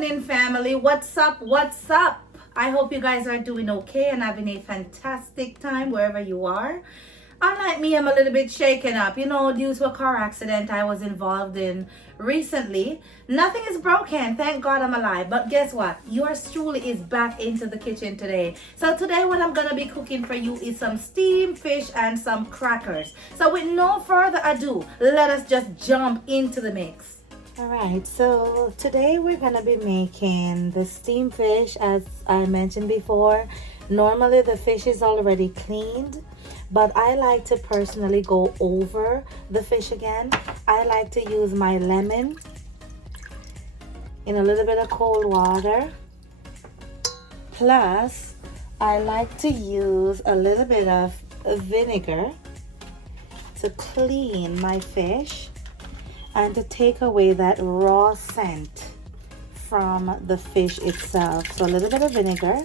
evening, family. What's up? What's up? I hope you guys are doing okay and having a fantastic time wherever you are. Unlike me, I'm a little bit shaken up, due to a car accident I was involved in recently. Nothing is broken, thank God I'm alive. But guess what? Yours truly is back into the kitchen today. So today what I'm gonna be cooking for you is some steamed fish and some crackers. So with no further ado, let us just jump into the mix. Alright, so today we're gonna be making the steamed fish. As I mentioned before, normally the fish is already cleaned, but I like to personally go over the fish again. I like to use my lemon in a little bit of cold water. Plus, I like to use a little bit of vinegar to clean my fish and to take away that raw scent from the fish itself. So a little bit of vinegar.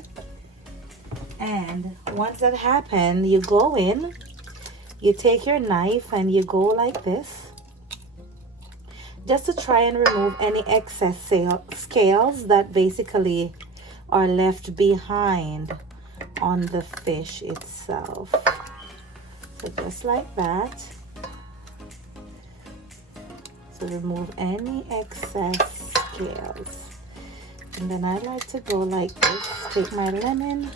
And once that happens, you go in, you take your knife and you go like this, just to try and remove any excess scales that basically are left behind on the fish itself. So just like that. So remove any excess scales. And then I like to go like this, take my lemon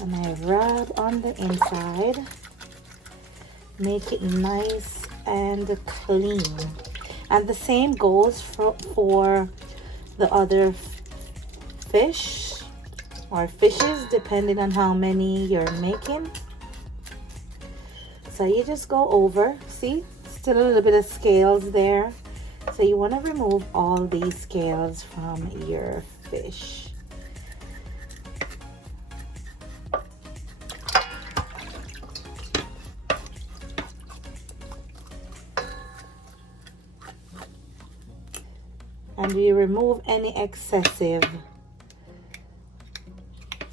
and I rub on the inside, make it nice and clean. And the same goes for the other fish or fishes, depending on how many you're making. So you just go over, see, still a little bit of scales there. So you want to remove all these scales from your fish. And you remove any excessive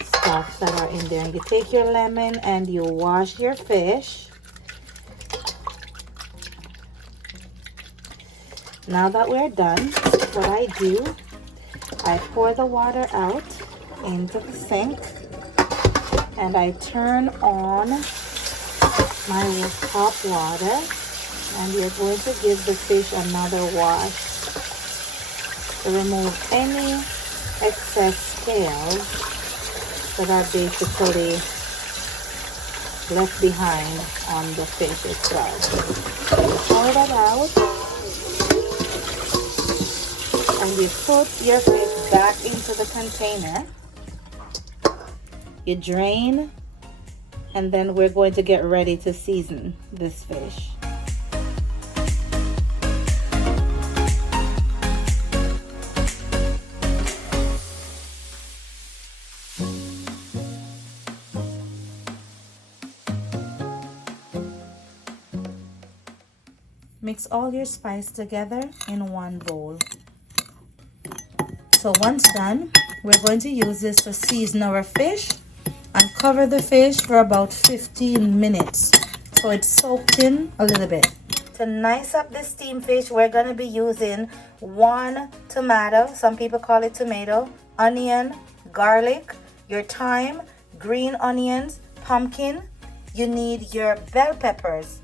stuff that are in there. And you take your lemon and you wash your fish. Now that we're done, what I do, I pour the water out into the sink and I turn on my hot water, and you're going to give the fish another wash to remove any excess scales that are basically left behind on the fish itself. Pour that out and you put your fish back into the container. You drain, and then we're going to get ready to season this fish. Mix all your spice together in one bowl. So once done, we're going to use this to season our fish and cover the fish for about 15 minutes so it's soaked in a little bit. To nice up this steamed fish, we're going to be using 1 tomato, some people call it tomato, onion, garlic, your thyme, green onions, pumpkin. You need your bell peppers,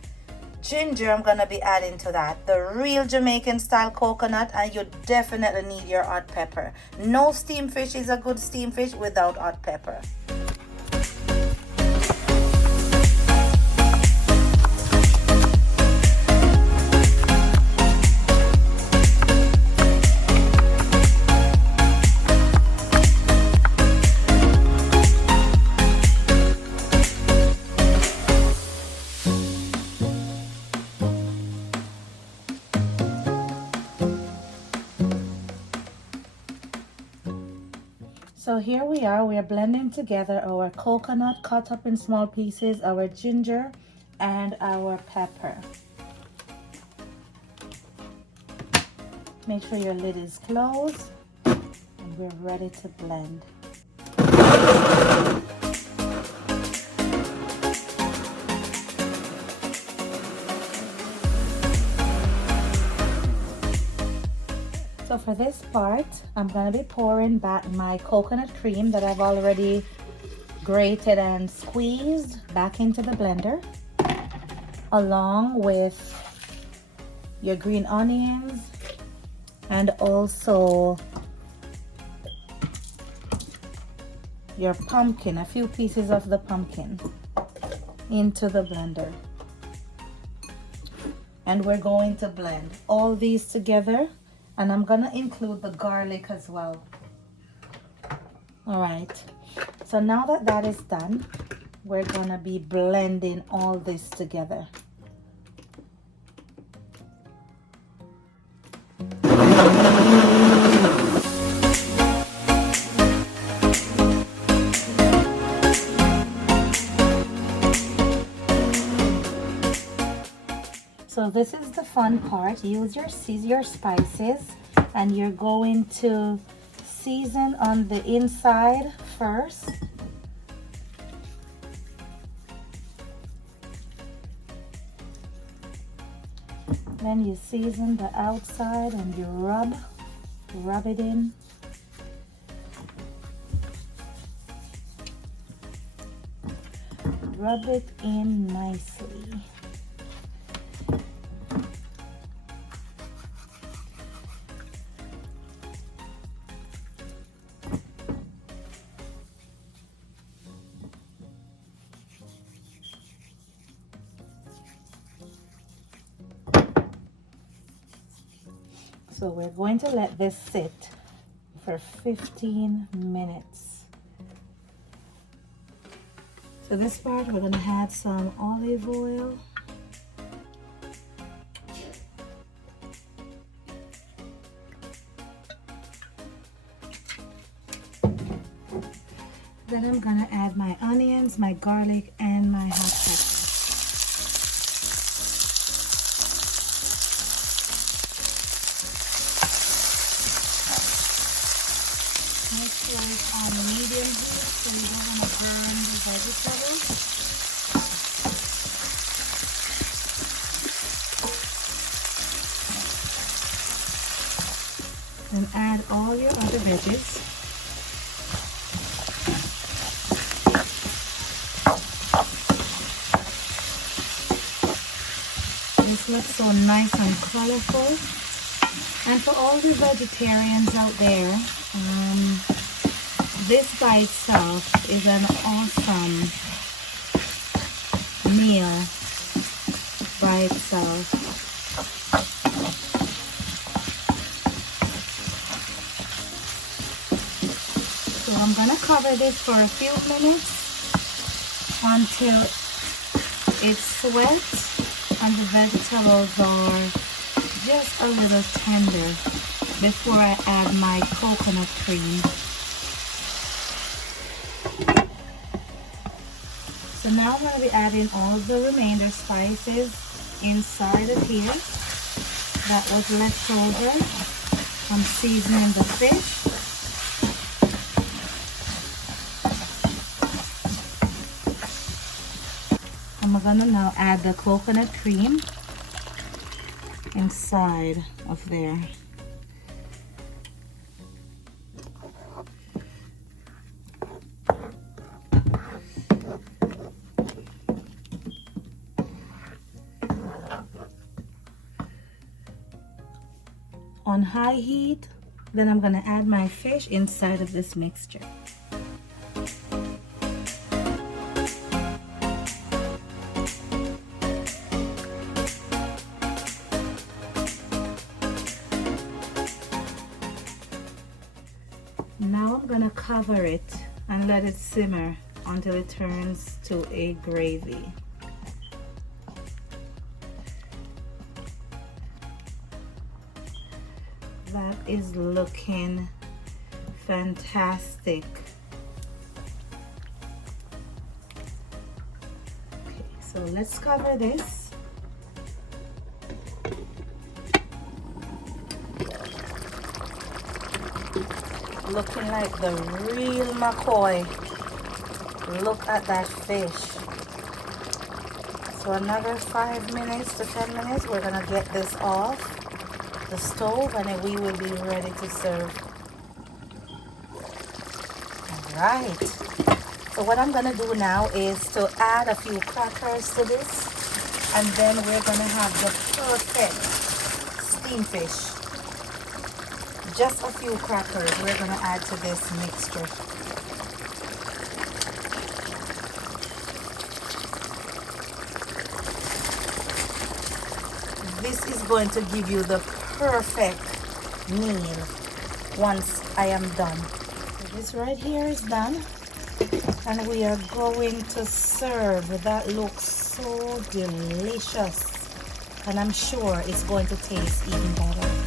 ginger. I'm gonna be adding to that, the real Jamaican style coconut, and you definitely need your hot pepper. No steamed fish is a good steamed fish without hot pepper. So here we are blending together our coconut cut up in small pieces, our ginger, and our pepper. Make sure your lid is closed, and we're ready to blend. So for this part, I'm gonna be pouring back my coconut cream that I've already grated and squeezed back into the blender, along with your green onions and also your pumpkin, a few pieces of the pumpkin into the blender. And we're going to blend all these together, and I'm gonna include the garlic as well. All right, so now that that is done, we're gonna be blending all this together. So this is the fun part. Use your spices, and you're going to season on the inside first. Then you season the outside and you rub it in. Rub it in nicely. So we're going to let this sit for 15 minutes. So this part, we're going to add some olive oil. Then I'm going to add my onions, my garlic, and my hot pepper. Mix it on medium heat so you don't want to burn the vegetables. Then add all your other veggies. This looks so nice and colorful. And for all the vegetarians out there, this by itself is an awesome meal by itself. So I'm gonna cover this for a few minutes until it's sweat and the vegetables are just a little tender before I add my coconut cream. So now I'm going to be adding all the remainder spices inside of here that was left over from seasoning the fish. I'm going to now add the coconut cream inside of there. On high heat, then I'm going to add my fish inside of this mixture. Now I'm going to cover it and let it simmer until it turns to a gravy. That is looking fantastic. Okay, so let's cover this. Looking like the real McCoy. Look at that fish. So another 5 minutes to 10 minutes, we're gonna get this off. the stove, and then we will be ready to serve. All right. So what I'm gonna do now is to add a few crackers to this, and then we're gonna have the perfect steamed fish. Just a few crackers we're gonna add to this mixture. This is going to give you the perfect meal once I am done. So this right here is done, and we are going to serve. That looks so delicious, and I'm sure it's going to taste even better.